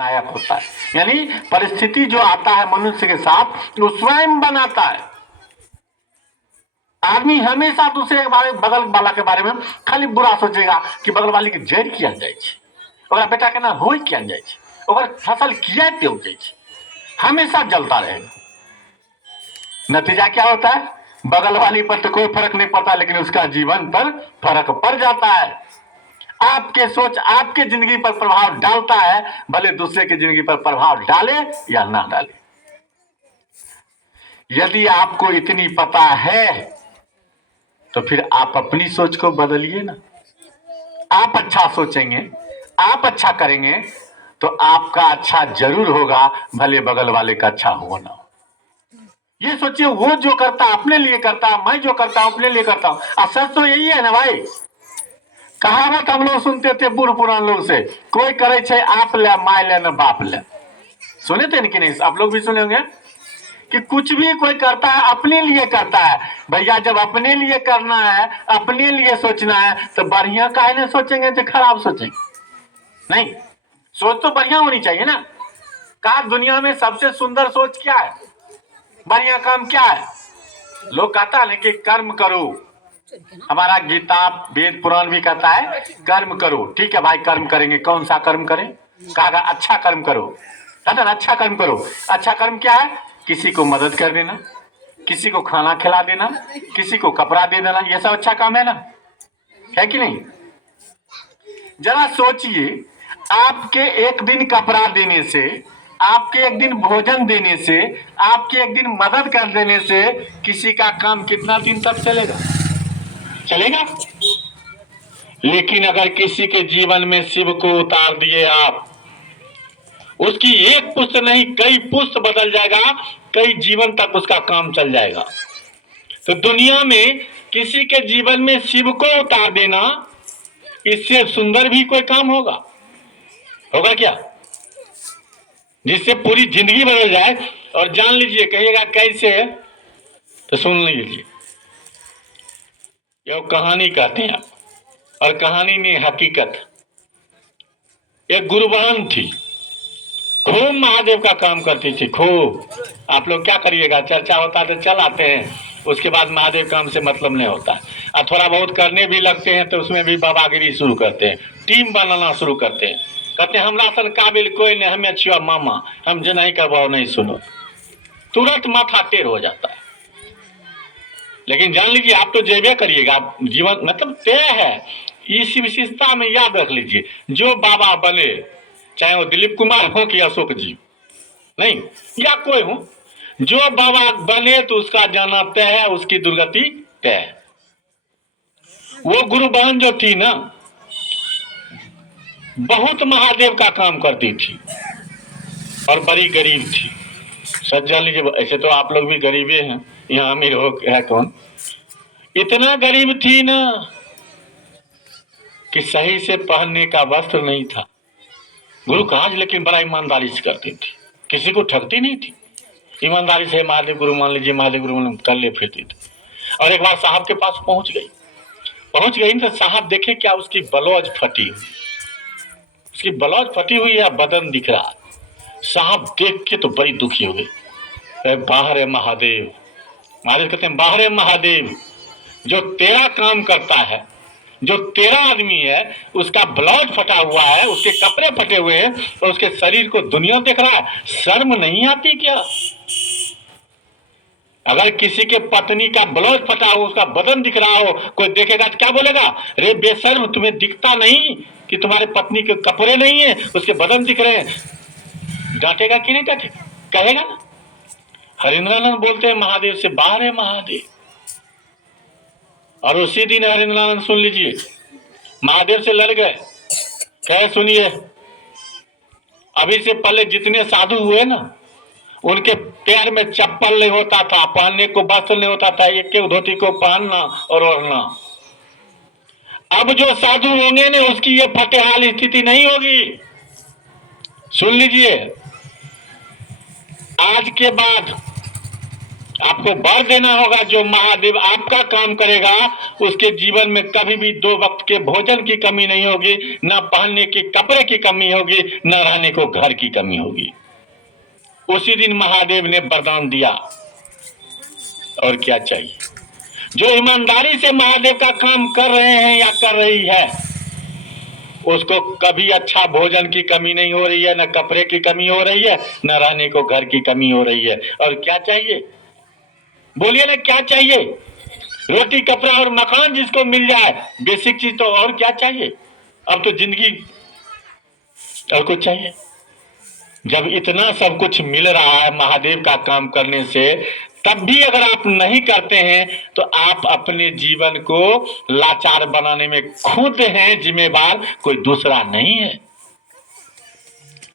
नायक होता है। यानी परिस्थिति जो आता है मनुष्य के साथ वो स्वयं बनाता है। आदमी हमेशा दूसरे के बारे बगल वाला के बारे में खाली बुरा सोचेगा कि बगल वाली के जड़ किया जाए, ओकरा बेटा के ना हो किया जाए, ओकर फसल किया क्यों जाए, हमेशा जलता रहेगा। नतीजा क्या होता है? बगल वाली पर तो कोई फर्क नहीं पड़ता, लेकिन उसका जीवन पर फर्क पड़ जाता है। आपके सोच आपके जिंदगी पर प्रभाव डालता है, भले दूसरे की जिंदगी पर प्रभाव डाले या ना डाले। यदि आपको इतनी पता है तो फिर आप अपनी सोच को बदलिए ना। आप अच्छा सोचेंगे, आप अच्छा करेंगे तो आपका अच्छा जरूर होगा, भले बगल वाले का अच्छा हो ना हो। ये सोचिए, वो जो करता अपने लिए करता, मैं जो करता हूं अपने लिए करता हूं। सच तो यही है ना भाई। कहावत हम लोग सुनते थे बूढ़ पुरान लोग से, कोई करे छे आप ले माय ले न बाप ले। सुने थे कि नहीं? आप लोग भी सुने होंगे कि कुछ भी कोई करता है अपने लिए करता है। भैया जब अपने लिए करना है, अपने लिए सोचना है तो बढ़िया काहे नहीं सोचेंगे तो खराब सोचेंगे? नहीं, सोच तो बढ़िया होनी चाहिए ना। कहा दुनिया में सबसे सुंदर सोच क्या है, बढ़िया काम क्या है? लोग कहता है कि कर्म करो। हमारा गीता वेद पुराण भी कहता है कर्म करो। ठीक है भाई, कर्म करेंगे। कौन सा कर्म करें? कहा अच्छा कर्म करो। कहता ना अच्छा कर्म करो। अच्छा कर्म क्या है? किसी को मदद कर देना, किसी को खाना खिला देना, किसी को कपड़ा दे देना, ये सब अच्छा काम है ना, है कि नहीं? जरा सोचिए, आपके एक दिन कपड़ा देने से, आपके एक दिन भोजन देने से, आपके एक दिन मदद कर देने से किसी का काम कितना दिन तक चलेगा? चलेगा। लेकिन अगर किसी के जीवन में शिव को उतार दिए आप, उसकी एक पुष्ट नहीं कई पुष्ट बदल जाएगा, कई जीवन तक उसका काम चल जाएगा। तो दुनिया में किसी के जीवन में शिव को उतार देना, इससे सुंदर भी कोई काम होगा? होगा क्या? जिससे पूरी जिंदगी बदल जाए। और जान लीजिए, कहिएगा कैसे, तो सुन लीजिए। ये कहानी कहते हैं, और कहानी नहीं हकीकत। एक गुरुबहन थी, खूब महादेव का काम करती थी, खूब। आप लोग क्या करिएगा, चर्चा होता तो चल आते हैं, उसके बाद महादेव काम से मतलब नहीं होता। और थोड़ा बहुत करने भी लगते हैं तो उसमें भी बाबागिरी शुरू करते हैं, टीम बनाना शुरू करते हैं। कहते हैं हमरा सन काबिल कोई नहीं, हमें छिया मामा, हम जो नहीं करवाओ नहीं सुनो। तुरंत माथा टेढ़ हो जाता है। लेकिन जान लीजिए, आप तो जेबे करिएगा, जीवन मतलब तय है। इस विशेषता में याद रख लीजिए, जो बाबा बने, चाहे वो दिलीप कुमार हो कि अशोक जी, नहीं या कोई हो, जो बाबा बने तो उसका जाना तय है, उसकी दुर्गति तय है। वो गुरु बहन जो थी ना, बहुत महादेव का काम करती थी और बड़ी गरीब थी। सच जान लीजिए, ऐसे तो आप लोग भी गरीबे हैं, यहाँ अमीर हो है कौन? इतना गरीब थी ना कि सही से पहनने का वस्त्र नहीं था। गुरु काज लेकिन बड़ा ईमानदारी से करती थी, किसी को ठगती नहीं थी। ईमानदारी से महादेव गुरु मान लीजिए, महादेव गुरु कर ले फिरती थी। और एक बार साहब के पास पहुंच गई तो साहब देखे क्या, उसकी ब्लाउज फटी हुई, उसकी ब्लाउज फटी हुई है, बदन दिख रहा। साहब देख के तो बड़ी दुखी हो गई। बाहर है महादेव। महादेव कहते हैं बाहर है महादेव, जो तेरा काम करता है, जो तेरा आदमी है, उसका ब्लाउज फटा हुआ है, उसके कपड़े फटे हुए हैं और उसके शरीर को दुनिया देख रहा है, शर्म नहीं आती क्या? अगर किसी के पत्नी का ब्लाउज फटा हो, उसका बदन दिख रहा हो, कोई देखेगा तो क्या बोलेगा? रे बेशर्म, तुम्हें दिखता नहीं कि तुम्हारे पत्नी के कपड़े नहीं है, उसके बदन दिख रहे हैं? डांटेगा कि नहीं डांटेगा? कहेगा ना। हरिंद्रानंद बोलते हैं महादेव से, बाहर है महादेव। और उसी दिन हरिंद्रानंद सुन लीजिए, महादेव से लड़ गए। कहे सुनिए, अभी से पहले जितने साधु हुए ना, उनके पैर में चप्पल नहीं होता था, पहनने को वस्त्र नहीं होता था, एक एक धोती को पहनना और ओढ़ना। अब जो साधु होंगे ना, उसकी ये फटेहाल स्थिति नहीं होगी। सुन लीजिए, आज के बाद आपको वर देना होगा, जो महादेव आपका काम करेगा उसके जीवन में कभी भी दो वक्त आपके भोजन की कमी नहीं होगी, न पहनने के कपड़े की कमी होगी, न रहने को घर की कमी होगी। उसी दिन महादेव ने वरदान दिया। और क्या चाहिए? जो ईमानदारी से महादेव का काम कर रहे हैं या कर रही है, उसको कभी अच्छा भोजन की कमी नहीं हो रही है, न कपड़े की कमी हो रही है, न रहने को घर की कमी हो रही है। और क्या चाहिए? बोलिए ना, क्या चाहिए? रोटी कपड़ा और मकान जिसको मिल जाए, बेसिक चीज, तो और क्या चाहिए? अब तो जिंदगी और कुछ चाहिए? जब इतना सब कुछ मिल रहा है महादेव का काम करने से, तब भी अगर आप नहीं करते हैं तो आप अपने जीवन को लाचार बनाने में खुद हैं जिम्मेवार, कोई दूसरा नहीं है।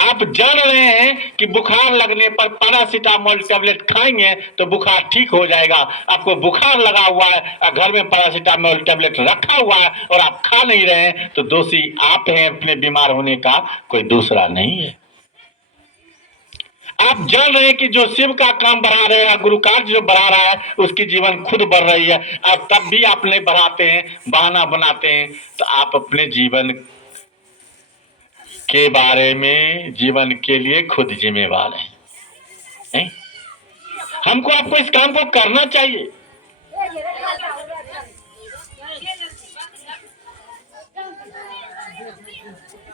आप जान रहे हैं कि बुखार लगने पर पैरासीटामोल टैबलेट खाएंगे तो बुखार ठीक हो जाएगा। आपको बुखार लगा हुआ है और घर में पैरासीटामोल टैबलेट रखा हुआ है और आप खा नहीं रहे हैं, तो दोषी आप हैं अपने बीमार होने का, कोई दूसरा नहीं है। आप जान रहे हैं कि जो शिव का काम बढ़ा रहे हैं, गुरु कार्य जो बढ़ा रहा है, उसकी जीवन खुद बढ़ रही है, अब तब भी आप नहीं बढ़ाते हैं, बहाना बनाते हैं। तो आप अपने जीवन के बारे में, जीवन के लिए खुद जिम्मेवार हैं, नहीं? हमको आपको इस काम को करना चाहिए।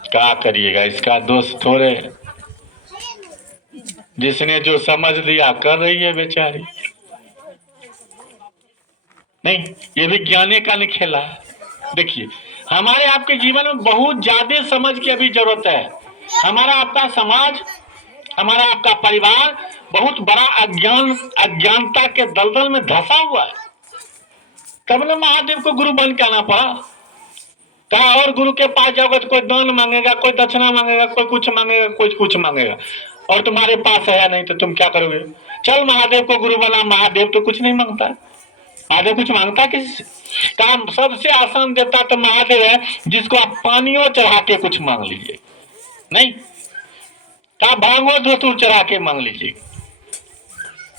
क्या करिएगा, इसका दोष थोड़े है। जिसने जो समझ लिया कर रही है बेचारी, नहीं? ये भी ज्ञाने का नहीं खेला है। देखिए, हमारे आपके जीवन में बहुत ज्यादा समझ की अभी जरूरत है। हमारा आपका समाज, हमारा आपका परिवार बहुत बड़ा अज्ञानता के दलदल में धंसा हुआ है। तब न महादेव को गुरु बन के आना पड़ा। कहा और गुरु के पास जाओगे तो कोई दान मांगेगा, कोई दक्षिणा मांगेगा, कोई कुछ मांगेगा, कोई कुछ मांगेगा, और तुम्हारे पास है नहीं तो तुम क्या करोगे? चल महादेव को गुरु बना। महादेव तो कुछ नहीं मांगता है। महादेव कुछ मांगता किसी से? काम सबसे आसान देता तो महादेव है, जिसको आप पानियों चढ़ा के कुछ मांग लीजिए, नहीं? कहा भांगो धतूर चढ़ा के मांग लीजिए।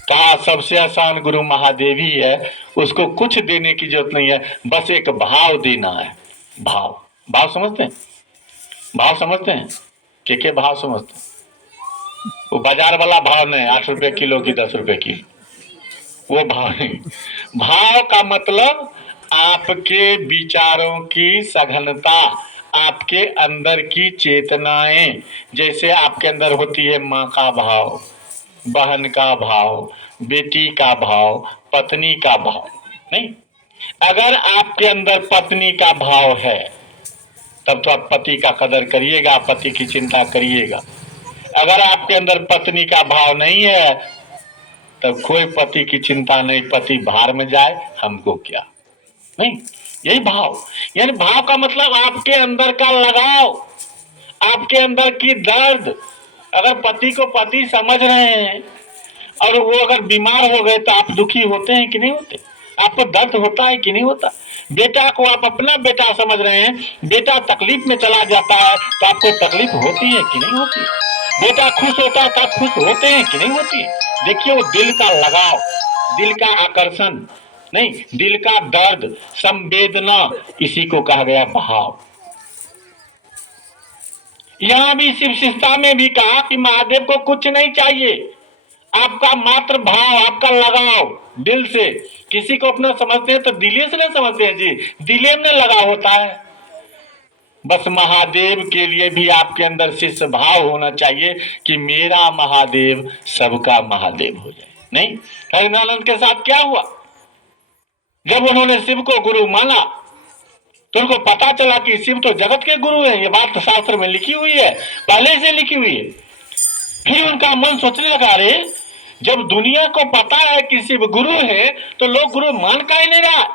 कहा सबसे आसान गुरु महादेव ही है, उसको कुछ देने की जरूरत नहीं है, बस एक भाव देना है। भाव, भाव समझते हैं? भाव समझते हैं? के भाव समझते हैं? वो बाजार वाला भाव नहीं, 8 रुपए किलो की 10 रुपए की, वो भाव नहीं। भाव का मतलब आपके विचारों की सघनता, आपके अंदर की चेतनाएं। जैसे आपके अंदर होती है माँ का भाव, बहन का भाव, बेटी का भाव, पत्नी का भाव, नहीं? अगर आपके अंदर पत्नी का भाव है तब तो आप पति का कदर करिएगा, पति की चिंता करिएगा। अगर आपके अंदर पत्नी का भाव नहीं है तब कोई पति की चिंता नहीं, पति बाहर में जाए हमको क्या, नहीं? यही भाव, यानी भाव का मतलब आपके अंदर का लगाव, आपके अंदर की दर्द। अगर पति को पति समझ रहे हैं और वो अगर बीमार हो गए तो आप दुखी होते हैं कि नहीं होते? आपको दर्द होता है कि नहीं होता? बेटा को आप अपना बेटा समझ रहे हैं, बेटा तकलीफ में चला जाता है तो आपको तकलीफ होती है कि नहीं होती? बेटा खुश होता है तो आप खुश होते हैं कि नहीं होती? देखिए, वो दिल का लगाव, दिल का आकर्षण, नहीं, दिल का दर्द, संवेदना, इसी को कहा गया भाव। यहां भी शिव शिष्टा में भी कहा कि महादेव को कुछ नहीं चाहिए, आपका मात्र भाव, आपका लगाव दिल से। किसी को अपना समझते हैं तो दिले से नहीं समझते हैं जी, दिले में लगा होता है। बस महादेव के लिए भी आपके अंदर शिष्य भाव होना चाहिए कि मेरा महादेव सबका महादेव हो जाए, नहीं? हरिनानंद के साथ क्या हुआ? जब उन्होंने शिव को गुरु माना तो उनको पता चला कि शिव तो जगत के गुरु हैं। ये बात तो शास्त्र में लिखी हुई है, पहले से लिखी हुई है। फिर उनका मन सोचने लगा, अरे जब दुनिया को पता है कि शिव गुरु है तो लोग गुरु मान का ही नहीं रहा।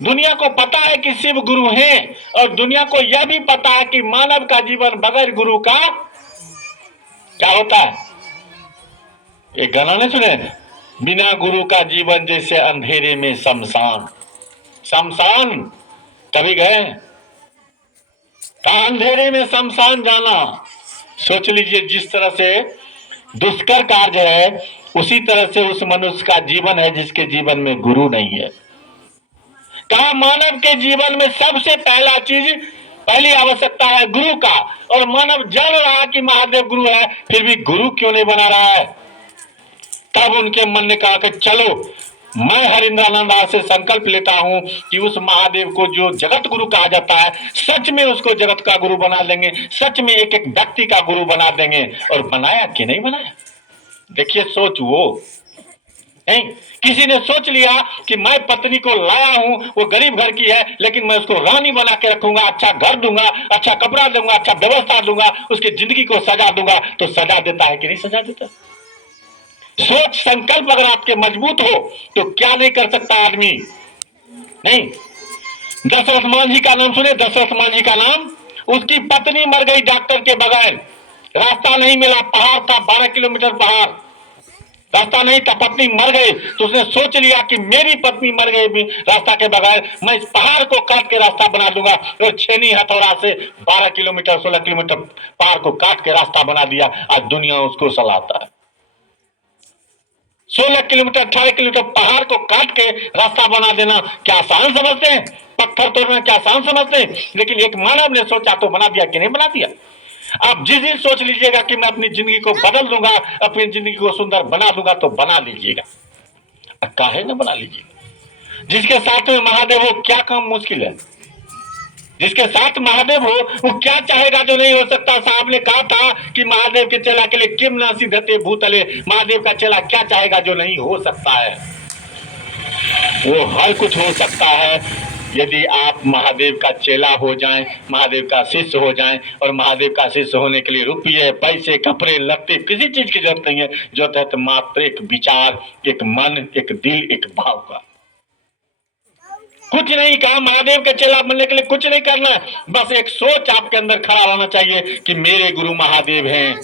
दुनिया को पता है कि शिव गुरु हैं और दुनिया को यह भी पता है कि मानव का जीवन बगैर गुरु का क्या होता है? एक गाना नहीं सुने, बिना गुरु का जीवन जैसे अंधेरे में शमशान। शमशान कभी गए? अंधेरे में शमशान जाना। सोच लीजिए, जिस तरह से दुष्कर कार्य है उसी तरह से उस मनुष्य का जीवन है जिसके जीवन में गुरु नहीं है। कहा मानव के जीवन में सबसे पहला चीज, पहली आवश्यकता है गुरु का। और मानव जान रहा कि महादेव गुरु है, फिर भी गुरु क्यों नहीं बना रहा है? तब उनके मन ने कहा कि चलो मैं हरिंद्रानंद आज से संकल्प लेता हूं कि उस महादेव को जो जगत गुरु कहा जाता है, सच में उसको जगत का गुरु बना देंगे, सच में एक एक व्यक्ति का गुरु बना देंगे। और बनाया कि नहीं बनाया? देखिए सोच, वो नहीं, किसी ने सोच लिया कि मैं पत्नी को लाया हूं, वो गरीब घर की है, लेकिन मैं उसको रानी बना के रखूंगा, अच्छा घर दूंगा, अच्छा कपड़ा दूंगा, अच्छा व्यवस्था दूंगा, उसकी जिंदगी को सजा दूंगा। तो सजा देता है कि नहीं सजा देता? सोच संकल्प अगर आपके मजबूत हो तो क्या नहीं कर सकता आदमी? नहीं। दशरथ मान जी का नाम सुने? दशरथ मान जी का नाम, उसकी पत्नी मर गई डॉक्टर के बगैर, रास्ता नहीं मिला, पहाड़ था 12 किलोमीटर पहाड़, रास्ता नहीं था, पत्नी मर गई। तो उसने सोच लिया कि मेरी पत्नी मर गई रास्ता के बगैर, मैं इस पहाड़ को काट के रास्ता बना दूंगा। और छेनी हथौड़ा से 12 किलोमीटर 16 किलोमीटर पहाड़ को काट के रास्ता बना दिया। आज दुनिया उसको सलाहता है। 16 किलोमीटर 18 किलोमीटर पहाड़ को काट के रास्ता बना देना क्या आसान समझते हैं? पत्थर तोड़ना क्या आसान समझते हैं? लेकिन एक मानव ने सोचा तो बना दिया कि नहीं बना दिया? आप जिस दिन सोच लीजिएगा कि मैं अपनी जिंदगी को बदल दूंगा, अपनी जिंदगी को सुंदर बना दूंगा, तो बना लीजिएगा। काहे ना बना लीजिएगा? जिसके साथ में महादेव हो क्या काम मुश्किल है? जिसके साथ महादेव हो वो क्या चाहेगा जो नहीं हो सकता? साहब ने कहा था कि महादेव के चेला के लिए किम ना सिद्धते भूतले, महादेव का चेला क्या चाहेगा जो नहीं हो सकता है? वो हर कुछ हो सकता है यदि आप महादेव का चेला हो जाएं, महादेव का शिष्य हो जाएं। और महादेव का शिष्य होने के लिए रुपये पैसे कपड़े लत्ते किसी चीज की जरूरत नहीं है। जरूरत है तो मात्र एक विचार, एक मन, एक दिल, एक भाव का। कुछ नहीं कहा, महादेव के चेला बनने के लिए कुछ नहीं करना है, बस एक सोच आपके अंदर खड़ा होना चाहिए कि मेरे गुरु महादेव हैं।